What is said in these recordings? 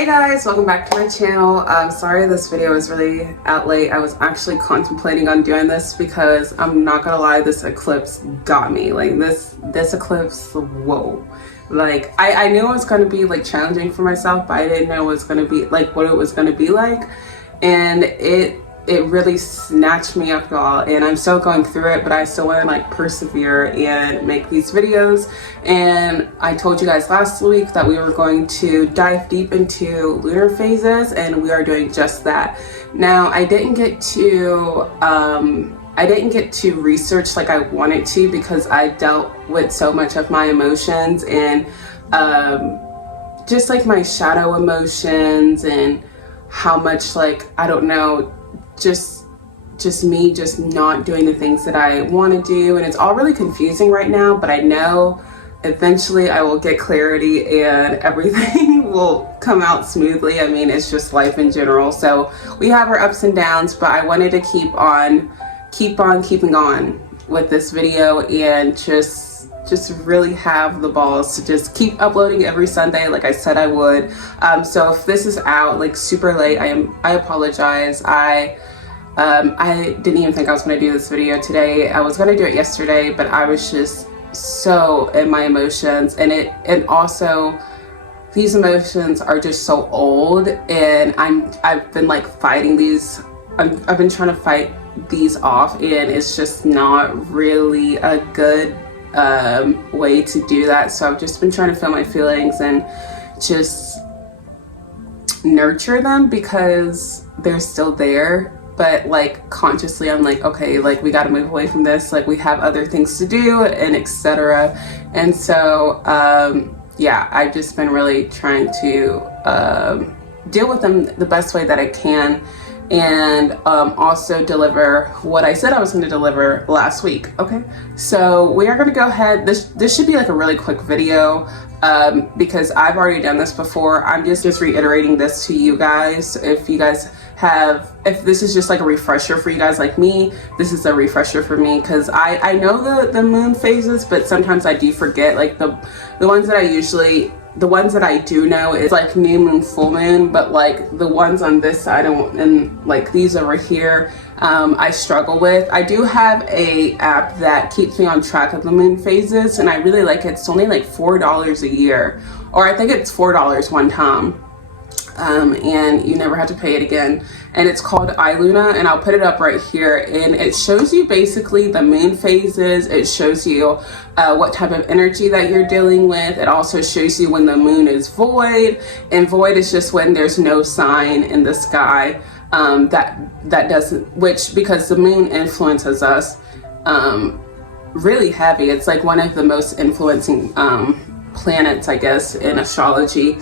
Hey guys, welcome back to my channel. Sorry this video is really out late. I was actually contemplating on doing this because I'm not gonna lie, this eclipse got me. Like this eclipse, whoa. Like I knew it was gonna be like challenging for myself, but I didn't know it was gonna be like what it was gonna be like. And it really snatched me up, y'all, and I'm still going through it, but I still want to like persevere and make these videos. And I told you guys last week that we were going to dive deep into lunar phases, and we are doing just that. Now I didn't get to research like I wanted to because I dealt with so much of my emotions and just like my shadow emotions and how much, like, I don't know, just me just not doing the things that I want to do. And it's all really confusing right now, but I know eventually I will get clarity and everything will come out smoothly. I mean, it's just life in general. So we have our ups and downs, but I wanted to keep on keeping on with this video and just really have the balls to just keep uploading every Sunday like I said I would. So if this is out like super late, I apologize. I didn't even think I was going to do this video today. I was going to do it yesterday, but I was just so in my emotions, and also these emotions are just so old, and I've been like fighting these. I've been trying to fight these off, and it's just not really a good way to do that. So I've just been trying to feel my feelings and just nurture them because they're still there, but like consciously I'm like, okay, like we got to move away from this, like we have other things to do and etc. And so yeah, I've just been really trying to deal with them the best way that I can, and also deliver what I said I was going to deliver last week. Okay, so we are going to go ahead. This should be like a really quick video because I've already done this before. I'm just reiterating this to you guys. If you guys if this is just like a refresher for you guys like me, this is a refresher for me because I know the moon phases, but sometimes I do forget. Like the ones that I do know is like new moon, full moon, but like the ones on this side and like these over here, I struggle with. I do have a app that keeps me on track of the moon phases, and I really like it. It's only like $4 a year, or I think it's $4 one time. And you never have to pay it again, and it's called Lunar, and I'll put it up right here, and it shows you basically the moon phases. It shows you what type of energy that you're dealing with. It also shows you when the moon is void, and void is just when there's no sign in the sky that doesn't, which, because the moon influences us really heavy. It's like one of the most influencing planets, I guess, in astrology.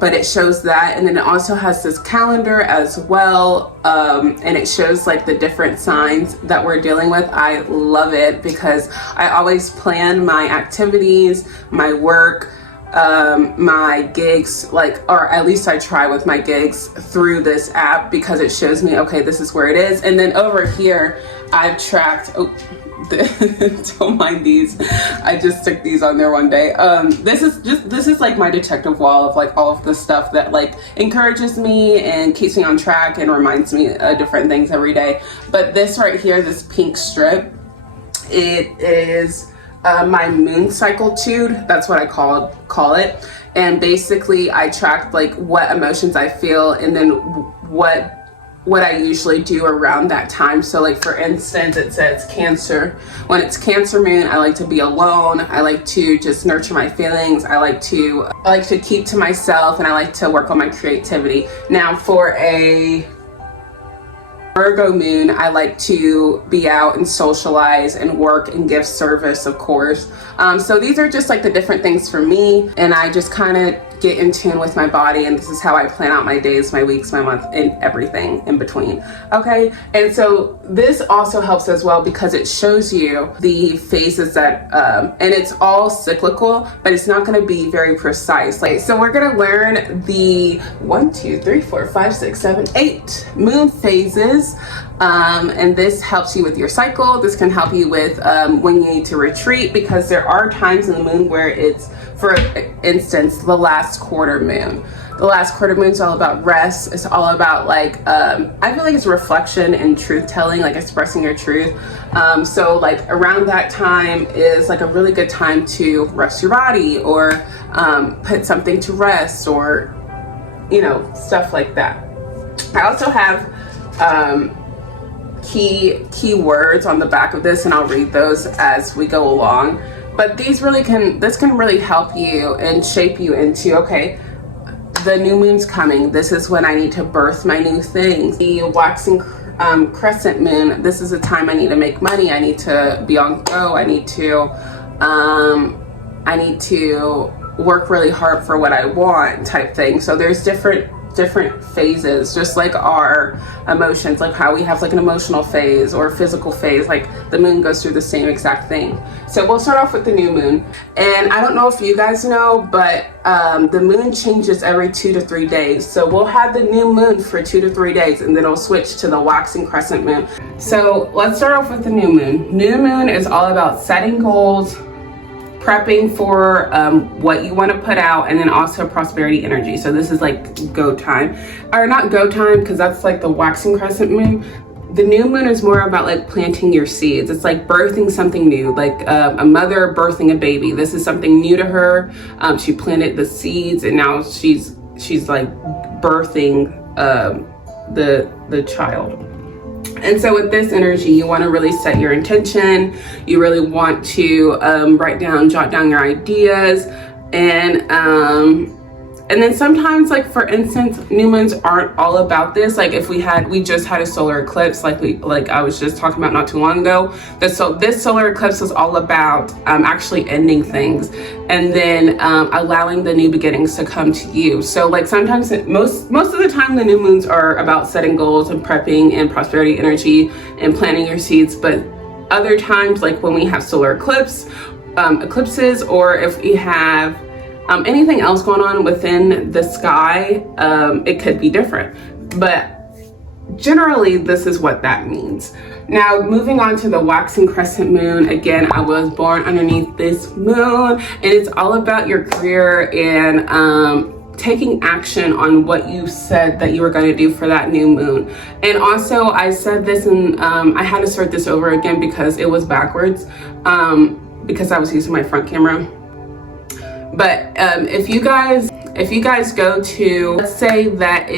But it shows that, and then it also has this calendar as well, and it shows like the different signs that we're dealing with. I love it because I always plan my activities, my work, my gigs, like, or at least I try with my gigs through this app because it shows me, okay, this is where it is. And then over here I've tracked, don't mind these, I just stuck these on there one day. This is like my detective wall of like all of the stuff that like encourages me and keeps me on track and reminds me of different things every day. But this right here, this pink strip, it is my moon cycletude. That's what I call it. And basically I tracked like what emotions I feel, and then what I usually do around that time. So like for instance, it says Cancer. When it's Cancer moon, I like to be alone. I like to just nurture my feelings. I like to keep to myself, and I like to work on my creativity. Now for a Virgo moon, I like to be out and socialize and work and give service, of course. So these are just like the different things for me, and I just kind of get in tune with my body, and this is how I plan out my days, my weeks, my month, and everything in between. Okay, and so this also helps as well because it shows you the phases that and it's all cyclical, but it's not going to be very precise. Like, so we're going to learn the 1 2 3 4 5 6 7 8 moon phases, and this helps you with your cycle. This can help you with when you need to retreat, because there are times in the moon where it's, for instance, the last quarter moon. The last quarter moon is all about rest. It's all about like, I feel like it's reflection and truth telling, like expressing your truth. So like around that time is like a really good time to rest your body, or put something to rest, or, you know, stuff like that. I also have key words on the back of this, and I'll read those as we go along. But this can really help you and shape you into, okay, the new moon's coming. This is when I need to birth my new things. The waxing crescent moon, this is a time I need to make money. I need to be on go. I need to work really hard for what I want, type thing. So there's different phases, just like our emotions, like how we have like an emotional phase or physical phase, like the moon goes through the same exact thing. So we'll start off with the new moon. And I don't know if you guys know, but the moon changes every 2 to 3 days. So we'll have the new moon for 2 to 3 days, and then it'll switch to the waxing crescent moon. So let's start off with the new moon. New moon is all about setting goals, prepping for what you want to put out, and then also prosperity energy. So this is like go time, or not go time, because that's like the waxing crescent moon. The new moon is more about like planting your seeds. It's like birthing something new, like a mother birthing a baby. This is something new to her. She planted the seeds, and now she's like birthing the child. And so with this energy, you want to really set your intention. You really want to jot down your ideas, and then sometimes, like for instance, new moons aren't all about this. Like if we just had a solar eclipse, like I was just talking about not too long ago. This solar eclipse was all about actually ending things, and then allowing the new beginnings to come to you. So like sometimes, most of the time, the new moons are about setting goals and prepping and prosperity energy and planting your seeds. But other times, like when we have solar eclipses, or if we have anything else going on within the sky, it could be different. But generally, this is what that means. Now, moving on to the waxing crescent moon. Again, I was born underneath this moon, and it's all about your career and taking action on what you said that you were going to do for that new moon. And also, I said this, and I had to start this over again because it was backwards, because I was using my front camera. But if you guys go to, let's say that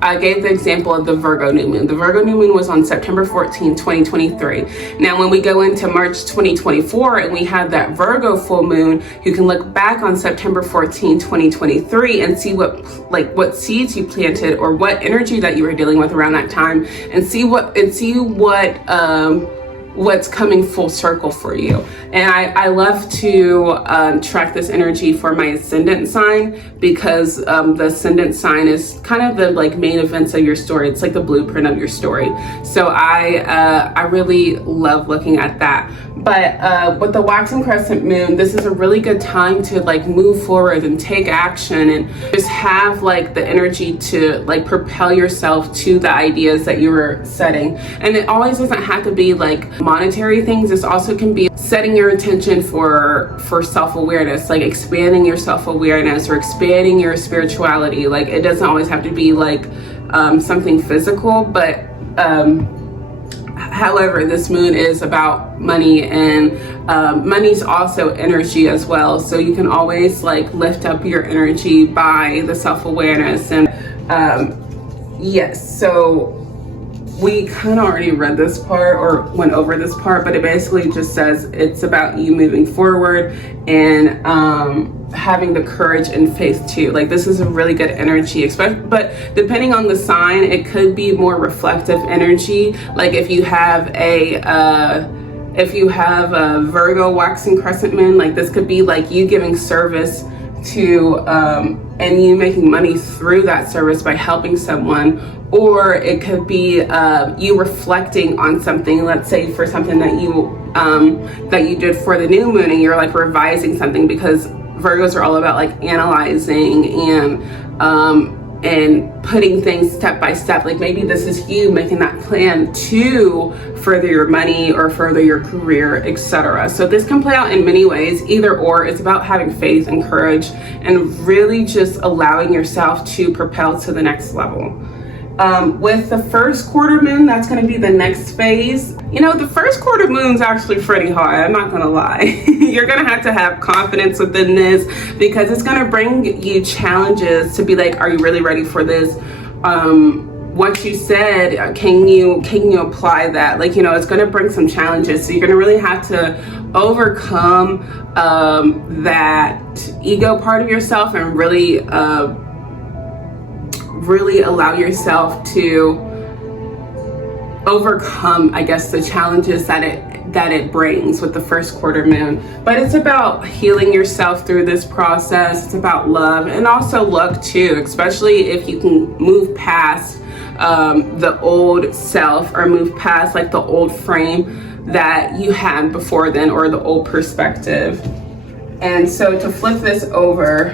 I gave the example of the Virgo new moon. The Virgo new moon was on September 14, 2023. Now, when we go into March 2024 and we have that Virgo full moon, you can look back on September 14, 2023 and see what seeds you planted, or what energy that you were dealing with around that time, and see what's coming full circle for you. And I love to track this energy for my ascendant sign, because the ascendant sign is kind of the like main events of your story. It's like the blueprint of your story. So I really love looking at that. But with the waxing crescent moon, this is a really good time to like move forward and take action, and just have like the energy to like propel yourself to the ideas that you were setting. And it always doesn't have to be like monetary things. This also can be setting your intention for self-awareness, like expanding your self-awareness or expanding your spirituality. Like it doesn't always have to be like something physical, but however, this moon is about money, and money's also energy as well. So you can always like lift up your energy by the self-awareness. And yes, so we kind of already read this part or went over this part, but it basically just says it's about you moving forward and having the courage and faith too. Like this is a really good energy, but depending on the sign, it could be more reflective energy. Like if you have a Virgo waxing crescent moon, like this could be like you giving service to and you making money through that service by helping someone. Or it could be you reflecting on something, let's say for something that you did for the new moon, and you're like revising something, because Virgos are all about like analyzing and and putting things step by step. Like maybe this is you making that plan to further your money or further your career, etc. So this can play out in many ways, either or. It's about having faith and courage and really just allowing yourself to propel to the next level. With the first quarter moon, that's going to be the next phase. You know, the first quarter moon's actually pretty hard, I'm not going to lie. You're going to have confidence within this, because it's going to bring you challenges to be like, are you really ready for this? What you said, can you apply that? Like, you know, it's going to bring some challenges. So you're going to really have to overcome that ego part of yourself and really allow yourself to overcome, I guess, the challenges that it brings with the first quarter moon. But it's about healing yourself through this process. It's about love and also luck too, especially if you can move past the old self, or move past like the old frame that you had before then, or the old perspective. And so to flip this over,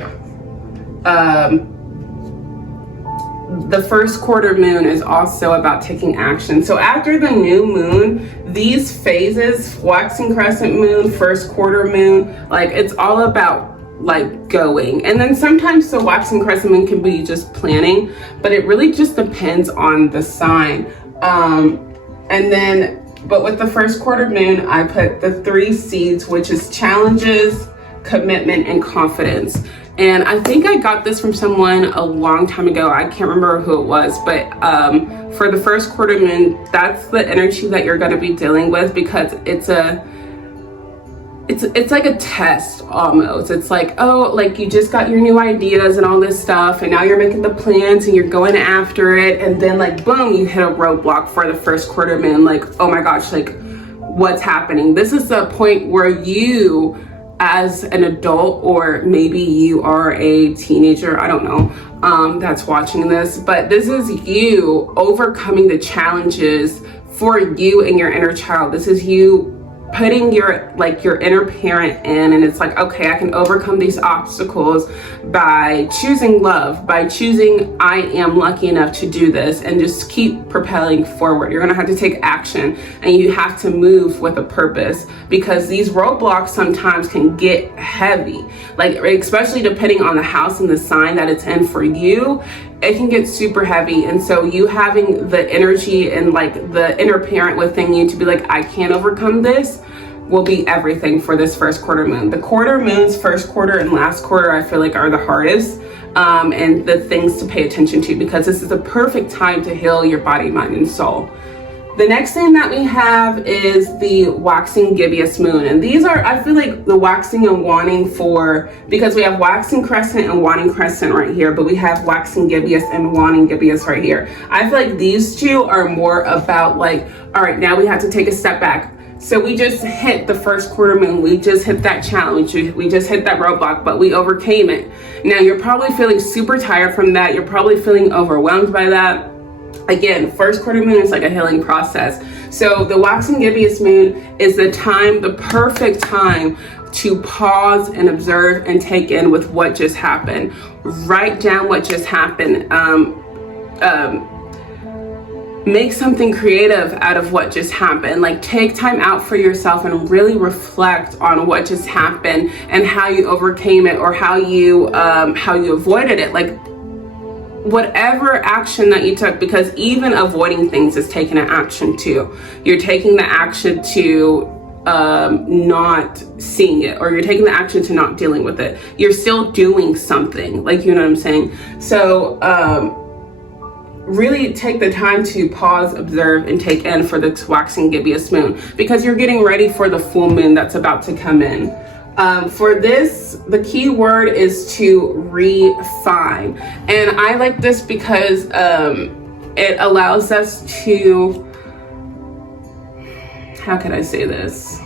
the first quarter moon is also about taking action. So after the new moon, these phases, waxing crescent moon, first quarter moon, like it's all about like going. And then sometimes the waxing crescent moon can be just planning, but it really just depends on the sign. But with the first quarter moon, I put the 3 seeds, which is challenges, commitment, and confidence. And I think I got this from someone a long time ago. I can't remember who it was, but for the first quarter moon, that's the energy that you're going to be dealing with, because it's like a test almost. It's like, oh, like you just got your new ideas and all this stuff, and now you're making the plans and you're going after it, and then like boom, you hit a roadblock for the first quarter moon. Like, oh my gosh, like what's happening? This is the point where you, as an adult, or maybe you are a teenager, I don't know, that's watching this, but this is you overcoming the challenges for you and your inner child. This is you putting your inner parent in, and it's like, okay, I can overcome these obstacles by choosing love, by choosing I am lucky enough to do this, and just keep propelling forward. You're gonna have to take action, and you have to move with a purpose, because these roadblocks sometimes can get heavy, like especially depending on the house and the sign that it's in for you. It can get super heavy. And so you having the energy and like the inner parent within you to be like, I can't overcome this, will be everything for this first quarter moon. The quarter moons, first quarter and last quarter, I feel like are the hardest and the things to pay attention to, because this is a perfect time to heal your body, mind, and soul. The next thing that we have is the waxing gibbous moon. And these are, I feel like, the waxing and waning because we have waxing crescent and waning crescent right here, but we have waxing gibbous and waning gibbous right here. I feel like these two are more about like, all right, now we have to take a step back. So we just hit the first quarter moon. We just hit that challenge. We just hit that roadblock, but we overcame it. Now you're probably feeling super tired from that. You're probably feeling overwhelmed by that. Again, first quarter moon is like a healing process. So the waxing gibbous moon is the perfect time to pause and observe and take in with what just happened. Write down what just happened. Make something creative out of what just happened. Like take time out for yourself and really reflect on what just happened and how you overcame it, or how you avoided it. Like whatever action that you took, because even avoiding things is taking an action too. You're taking the action to not seeing it, or you're taking the action to not dealing with it. You're still doing something, like, you know what I'm saying? So really take the time to pause, observe, and take in for this waxing gibbous moon, because you're getting ready for the full moon that's about to come in. For this, the key word is to refine. And I like this because it allows us to, how can I say this?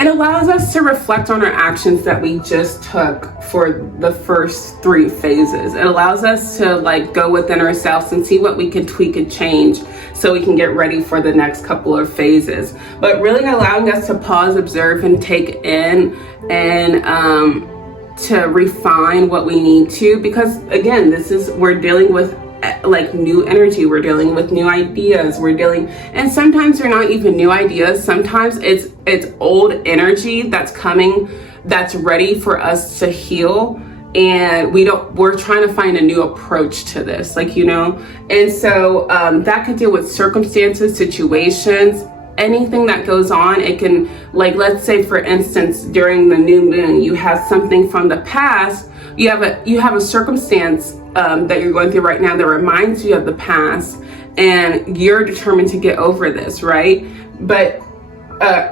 It allows us to reflect on our actions that we just took for the first 3 phases. It allows us to like go within ourselves and see what we can tweak and change so we can get ready for the next couple of phases. But really allowing us to pause, observe, and take in, and refine what we need to, because again, we're dealing with like new energy, we're dealing with new ideas, and sometimes they're not even new ideas, sometimes it's old energy that's coming, that's ready for us to heal, and we're trying to find a new approach to this, like, you know. And so that could deal with circumstances, situations, anything that goes on. It can, like, let's say for instance, during the new moon, you have something from the past, you have a circumstance that you're going through right now that reminds you of the past, and you're determined to get over this, right? But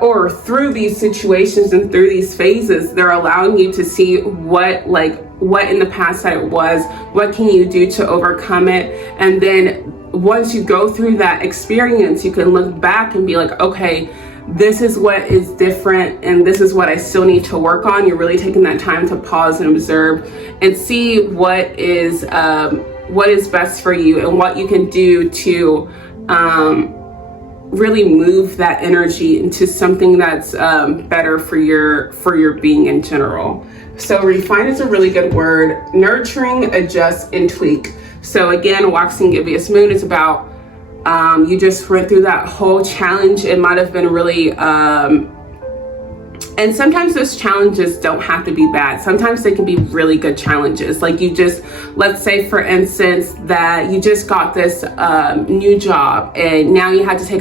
or through these situations and through these phases, they're allowing you to see what in the past that it was, what can you do to overcome it. And then once you go through that experience, you can look back and be like, okay, this is what is different, and this is what I still need to work on. You're really taking that time to pause and observe and see what is best for you, and what you can do to really move that energy into something that's better for your being in general. So refine is a really good word. Nurturing, adjust, and tweak. So again, waxing gibbous moon is about you just went through that whole challenge. It might have been really and sometimes those challenges don't have to be bad. Sometimes they can be really good challenges. Like, let's say for instance that you just got this new job, and now you had to take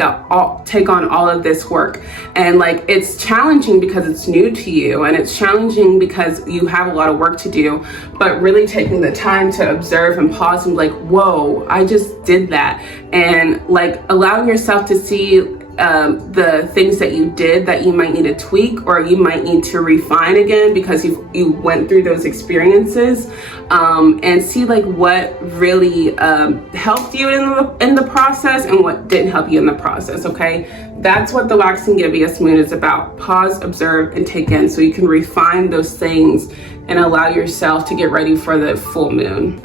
on all of this work, and like, it's challenging because it's new to you, and it's challenging because you have a lot of work to do. But really taking the time to observe and pause and be like, whoa, I just did that, and like allowing yourself to see the things that you did that you might need to tweak, or you might need to refine again because you went through those experiences, and see like what really helped you in the process and what didn't help you in the process. Okay, that's what the waxing gibbous moon is about. Pause, observe, and take in, so you can refine those things and allow yourself to get ready for the full moon.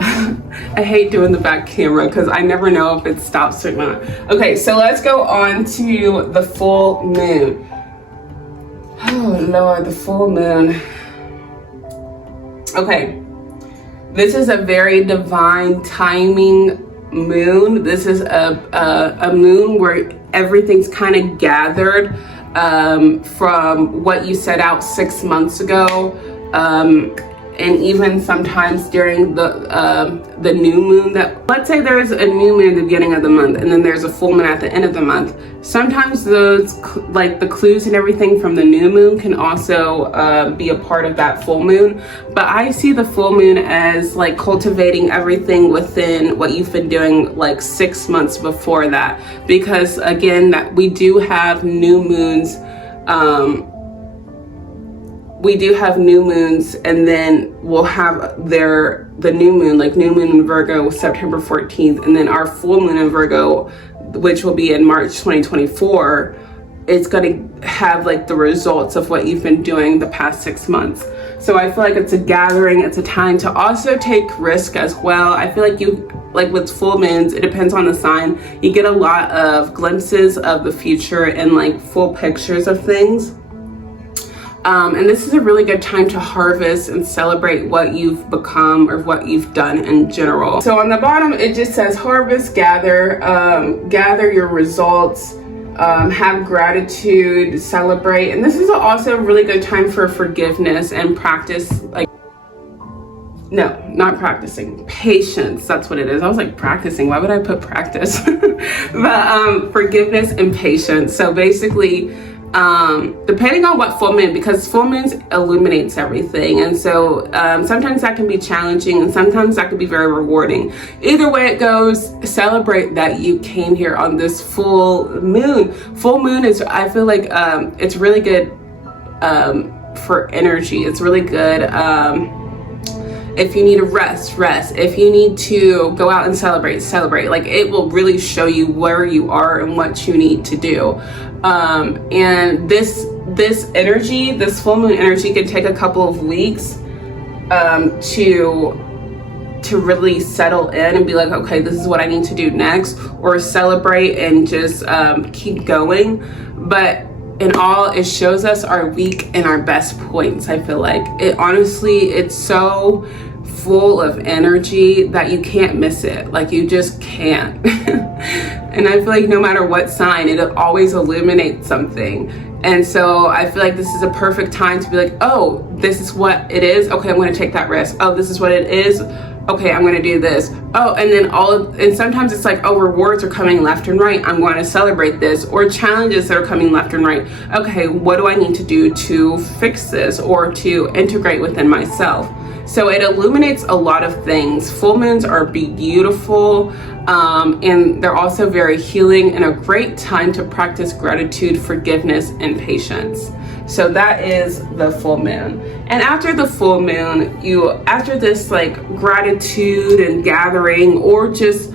I hate doing the back camera because I never know if it stops or not. Okay, so let's go on to the full moon. Oh Lord, the full moon. Okay, this is a very divine timing moon. This is a moon where everything's kind of gathered from what you set out 6 months ago. And even sometimes during the new moon, that, let's say there's a new moon at the beginning of the month and then there's a full moon at the end of the month. Sometimes those, like the clues and everything from the new moon, can also be a part of that full moon. But I see the full moon as like cultivating everything within what you've been doing like 6 months before that, because again, that we do have new moons. We do have new moons, and then we'll have the new moon, like new moon in Virgo, September 14th, and then our full moon in Virgo, which will be in March 2024. It's going to have like the results of what you've been doing the past 6 months. So I feel like it's a gathering. It's a time to also take risk as well. I feel like with full moons, it depends on the sign. You get a lot of glimpses of the future and like full pictures of things. And this is a really good time to harvest and celebrate what you've become or what you've done in general. So on the bottom, it just says harvest, gather your results, have gratitude, celebrate. And this is also a really good time for forgiveness and practice, like, no, not practicing, patience. That's what it is. I was like, practicing, why would I put practice? But forgiveness and patience. So basically, depending on what full moon, because full moons illuminates everything, and so sometimes that can be challenging and sometimes that can be very rewarding. Either way it goes, celebrate that you came here on this full moon. Full moon is, I feel like it's really good for energy. It's really good if you need to rest. If you need to go out and celebrate. Like, it will really show you where you are and what you need to do. And this energy, this full moon energy, can take a couple of weeks to really settle in and be like, okay, this is what I need to do next, or celebrate and just keep going. But in all, it shows us our weak and our best points. I feel like it, honestly, it's so full of energy that you can't miss it. Like, you just can't. And I feel like no matter what sign, it always illuminates something. And so I feel like this is a perfect time to be like, oh, this is what it is. Okay, I'm going to take that risk. Oh, this is what it is. Okay, I'm going to do this. Oh, and then and sometimes it's like, oh, rewards are coming left and right. I'm going to celebrate this. Or challenges that are coming left and right. Okay, what do I need to do to fix this or to integrate within myself? So it illuminates a lot of things. Full moons are beautiful, and they're also very healing and a great time to practice gratitude, forgiveness, and patience. So that is the full moon. And after the full moon, after this like gratitude and gathering, or just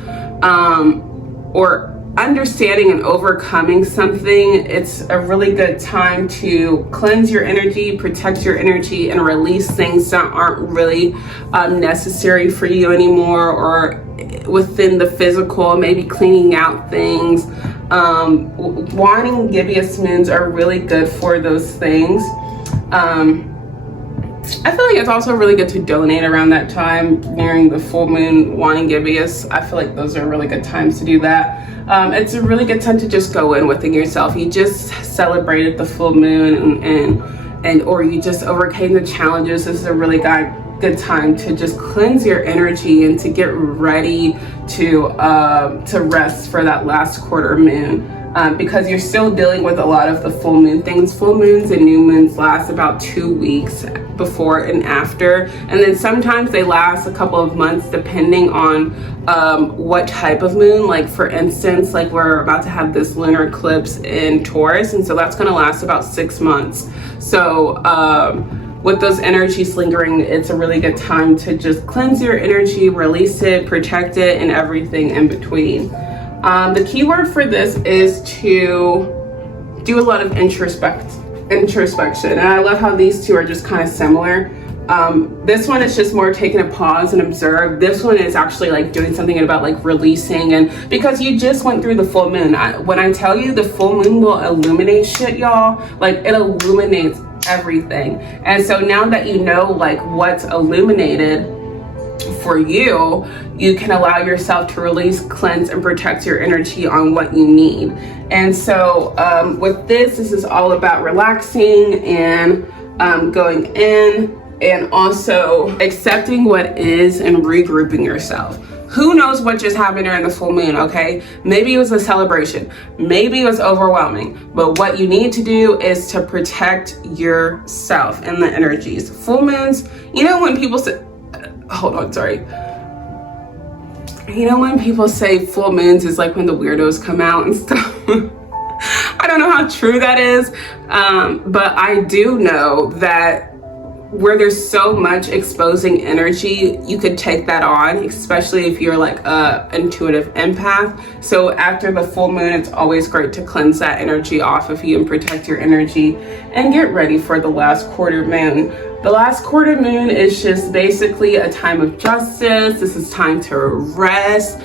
or understanding and overcoming something, it's a really good time to cleanse your energy, protect your energy, and release things that aren't really necessary for you anymore, or within the physical, maybe cleaning out things. Waning gibbous moons are really good for those things. I feel like it's also really good to donate around that time during the full moon, waning gibbous. I feel like those are really good times to do that. It's a really good time to just go in within yourself. You just celebrated the full moon and or you just overcame the challenges. This is a really good time to just cleanse your energy and to get ready to rest for that last quarter moon. Because you're still dealing with a lot of the full moon things. Full moons and new moons last about 2 weeks before and after, and then sometimes they last a couple of months depending on what type of moon. Like, for instance, like we're about to have this lunar eclipse in Taurus, and so that's going to last about 6 months. So with those energies lingering, it's a really good time to just cleanse your energy, release it, protect it, and everything in between. The key word for this is to do a lot of introspection. And I love how these two are just kind of similar. This one is just more taking a pause and observe. This one is actually like doing something about like releasing, and because you just went through the full moon. When I tell you the full moon will illuminate shit, y'all, like it illuminates everything. And so now that you know like what's illuminated for you, you can allow yourself to release, cleanse, and protect your energy on what you need. And so with this is all about relaxing and going in, and also accepting what is and regrouping yourself. Who knows what just happened during the full moon, okay? Maybe it was a celebration. Maybe it was overwhelming. But what you need to do is to protect yourself and the energies. Full moons, you know when people say, hold on, sorry. You know when people say full moons is like when the weirdos come out and stuff? I don't know how true that is, but I do know that where there's so much exposing energy, you could take that on, especially if you're like a intuitive empath. So after the full moon, it's always great to cleanse that energy off of you and protect your energy and get ready for the last quarter moon. The last quarter moon is just basically a time of justice. This is time to rest.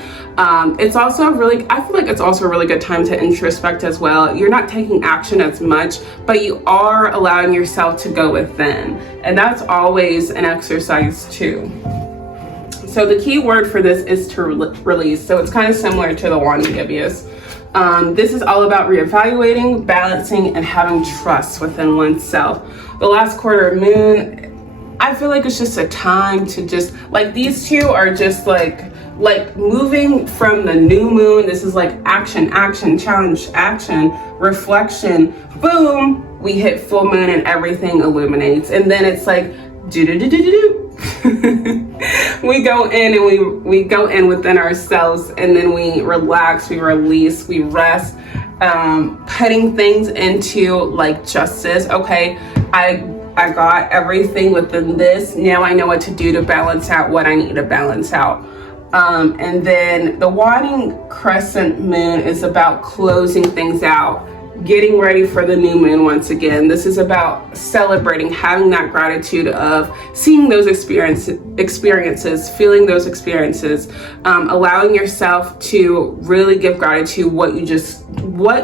It's also I feel like it's also a really good time to introspect as well. You're not taking action as much, but you are allowing yourself to go within. And that's always an exercise too. So the key word for this is to release. So it's kind of similar to the waning gibbous. This is all about reevaluating, balancing, and having trust within oneself. The last quarter moon, I feel like it's just a time to just, like, these two are just like moving from the new moon. This is like action, challenge, action, reflection, boom, we hit full moon and everything illuminates. And then it's like, we go in and we go in within ourselves, and then we relax, we release, we rest, putting things into like justice. Okay, I got everything within this. Now I know what to do to balance out what I need to balance out. And then the waning crescent moon is about closing things out, getting ready for the new moon once again. This is about celebrating, having that gratitude of seeing those experiences, feeling those experiences, allowing yourself to really give gratitude what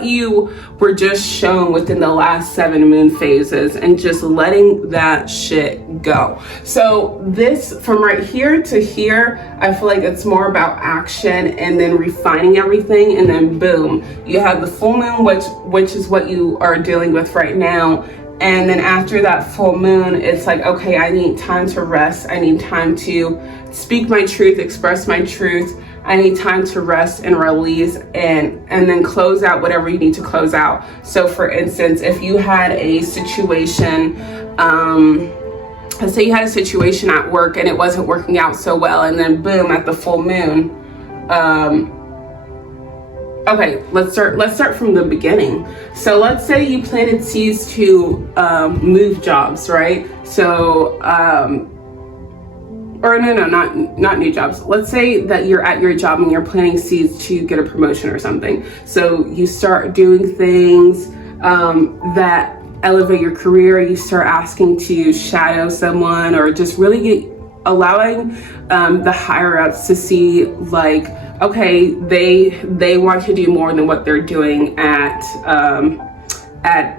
you were just shown within the last 7 moon phases, and just letting that shit go. So this, from right here to here, I feel like it's more about action and then refining everything, and then boom, you have the full moon, which is what you are dealing with right now. And then after that full moon, it's like, okay, I need time to rest. I need time to speak my truth, express my truth. I need time to rest and release, and then close out whatever you need to close out. So for instance, if you had a situation, let's say you had a situation at work and it wasn't working out so well, and then boom, at the full moon, okay, let's start from the beginning. So let's say you planted seeds to move jobs, right? So or no, not new jobs. Let's say that you're at your job and you're planting seeds to get a promotion or something. So you start doing things that elevate your career. You start asking to shadow someone, or just really allowing the higher ups to see, like, okay, they want to do more than what they're doing at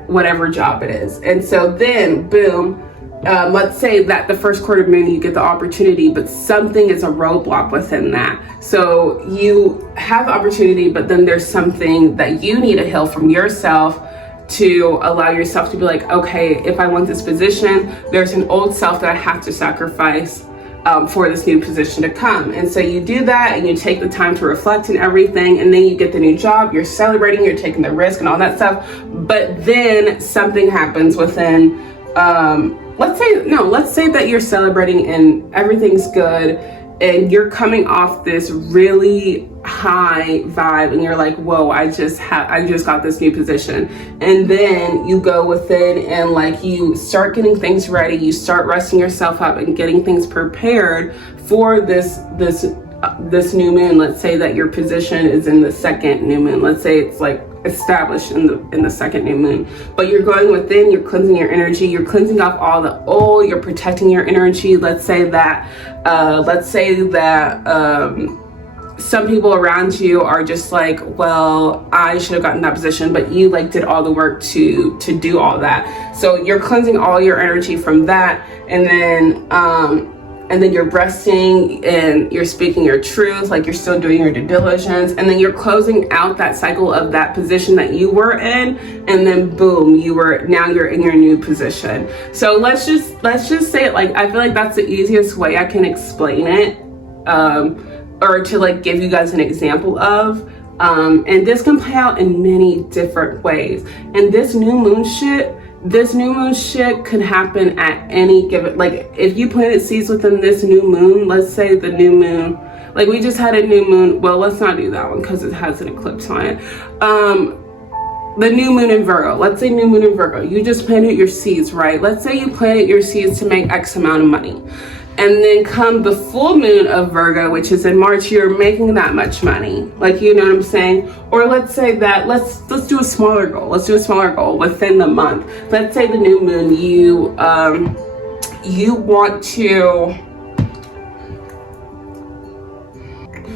whatever job it is. And so then boom, let's say that the first quarter moon you get the opportunity, but something is a roadblock within that. So you have the opportunity, but then there's something that you need to heal from yourself to allow yourself to be like, okay, if I want this position, there's an old self that I have to sacrifice for this new position to come. And so you do that, and you take the time to reflect and everything, and then you get the new job, you're celebrating, you're taking the risk and all that stuff. But then something happens within, let's say that you're celebrating and everything's good, and you're coming off this really high vibe, and you're like, whoa, I just got this new position. And then you go within and like you start getting things ready, you start resting yourself up and getting things prepared for this new moon. Let's say that your position is in the second new moon. Let's say it's like established in the second new moon, but you're going within, you're cleansing your energy, you're cleansing off all the old, you're protecting your energy. Let's say that some people around you are just like, well, I should have gotten that position, but you like did all the work to do all that. So you're cleansing all your energy from that, and then you're resting and you're speaking your truth, like you're still doing your due diligence, and then you're closing out that cycle of that position that you were in, and then boom, you're in your new position. So let's just say it, like, I feel like that's the easiest way I can explain it, or to like give you guys an example of, and this can play out in many different ways. And this new moon shit could happen at any given, like if you planted seeds within this new moon, let's say the new moon, like we just had a new moon, well, let's not do that one because it has an eclipse on it. The new moon in Virgo, let's say new moon in Virgo, you just planted your seeds, right? Let's say you planted your seeds to make X amount of money. And then come the full moon of Virgo, which is in March, you're making that much money. Like, you know what I'm saying? Or let's say that, let's do a smaller goal. Let's do a smaller goal within the month. Let's say the new moon, you want to,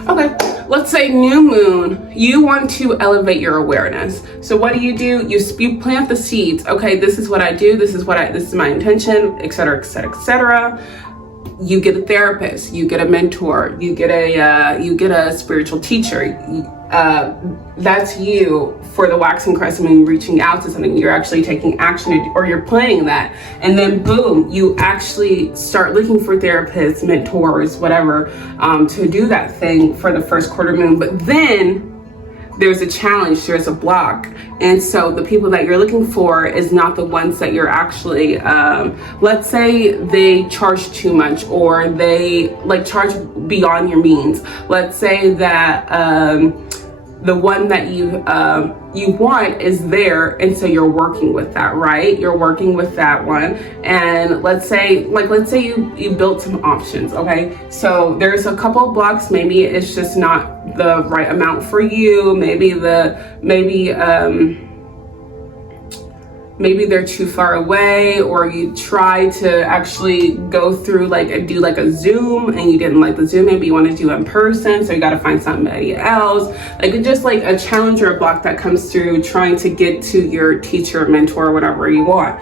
okay, let's say new moon, you want to elevate your awareness. So what do? You plant the seeds. Okay, this is what I do. This is my intention, etc., etc., etc. You get a therapist, you get a mentor, you get a spiritual teacher. That's you for the waxing crescent moon, reaching out to something. You're actually taking action, or you're planning that, and then boom, you actually start looking for therapists, mentors, whatever, to do that thing for the first quarter moon. But then there's a challenge, there's a block. And so the people that you're looking for is not the ones that you're actually, let's say they charge too much, or they like charge beyond your means. Let's say that the one that you want is there, and so you're working with that, right? You're working with that one. And let's say you built some options, okay? So there's a couple of blocks, maybe it's just not the right maybe they're too far away, or you try to actually go through like do like a Zoom and you didn't like the Zoom, maybe you want to do in person, so you got to find somebody else. Like it's just like a challenge or a block that comes through trying to get to your teacher, mentor, whatever you want.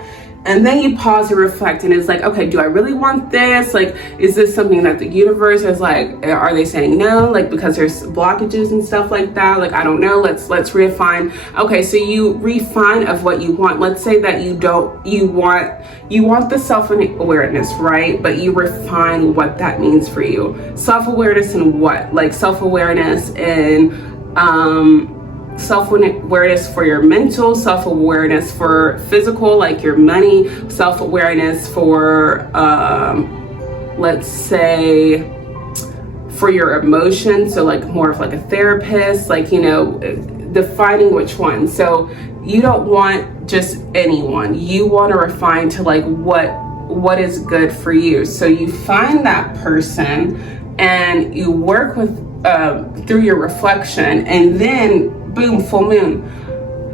And then you pause and reflect, and it's like, okay, do I really want this? Like, is this something that the universe is like, are they saying no? Like, because there's blockages and stuff like that. Like, I don't know, let's refine. Okay, so you refine of what you want. Let's say that you want the self-awareness, right? But you refine what that means for you. Self-awareness in what? Like self-awareness in, self-awareness for your mental, self-awareness for physical, like your money, self-awareness for let's say for your emotions, so like more of like a therapist, like, you know, defining which one. So you don't want just anyone, you want to refine to like what is good for you. So you find that person and you work with through your reflection, and then boom, full moon,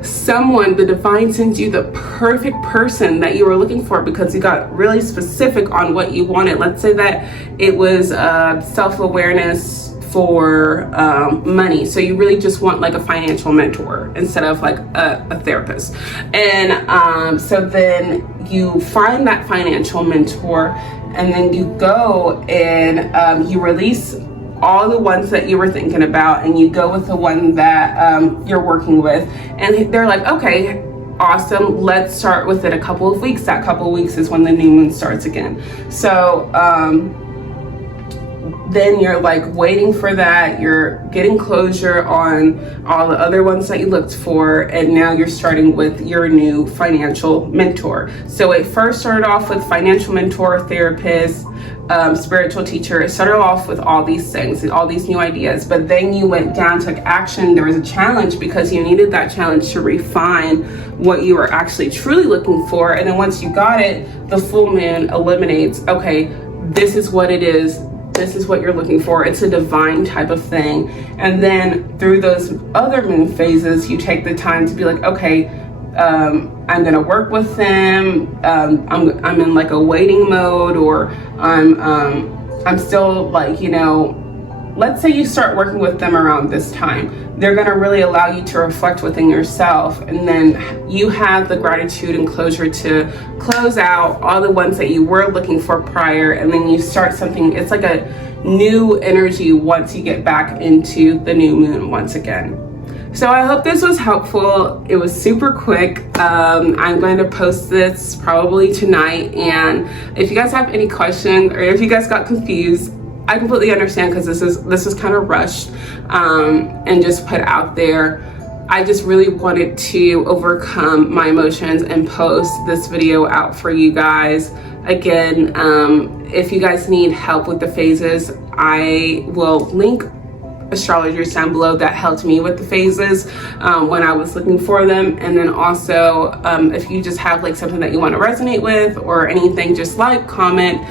the divine sends you the perfect person that you were looking for because you got really specific on what you wanted. Let's say that it was self-awareness for money, so you really just want like a financial mentor instead of like a therapist. And so then you find that financial mentor, and then you go and you release all the ones that you were thinking about, and you go with the one that you're working with, and they're like, okay, awesome, let's start with it a couple of weeks. That couple of weeks is when the new moon starts again. So then you're like waiting for that, you're getting closure on all the other ones that you looked for, and now you're starting with your new financial mentor. So it first started off with financial mentor, therapist, spiritual teacher. It started off with all these things, all these new ideas, but then you went down, took action. There was a challenge because you needed that challenge to refine what you were actually truly looking for. And then once you got it, the full moon eliminates, okay, this is what it is, this is what you're looking for. It's a divine type of thing. And then through those other moon phases, you take the time to be like, okay, I'm gonna work with them. I'm in like a waiting mode, or I'm still like, you know, let's say you start working with them around this time. They're gonna really allow you to reflect within yourself, and then you have the gratitude and closure to close out all the ones that you were looking for prior, and then you start something. It's like a new energy once you get back into the new moon once again. So I hope this was helpful. It was super quick. I'm going to post this probably tonight, and if you guys have any questions, or if you guys got confused, I completely understand, because this is kind of rushed and just put out there. I just really wanted to overcome my emotions and post this video out for you guys. Again, if you guys need help with the phases, I will link Astrologer down below that helped me with the phases when I was looking for them. And then also if you just have like something that you want to resonate with or anything, just like, comment,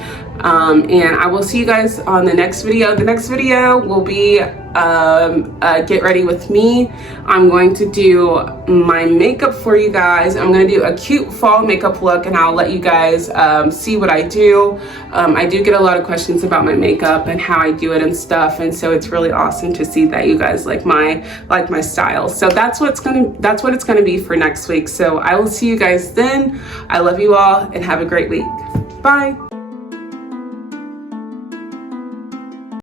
and I will see you guys on the next video. The next video will be get ready with me. I'm going to do my makeup for you guys. I'm going to do a cute fall makeup look, and I'll let you guys see what I do. I do get a lot of questions about my makeup and how I do it and stuff, and so it's really awesome to see that you guys like my style. So that's what it's gonna be for next week. So I will see you guys then. I love you all, and have a great week. Bye.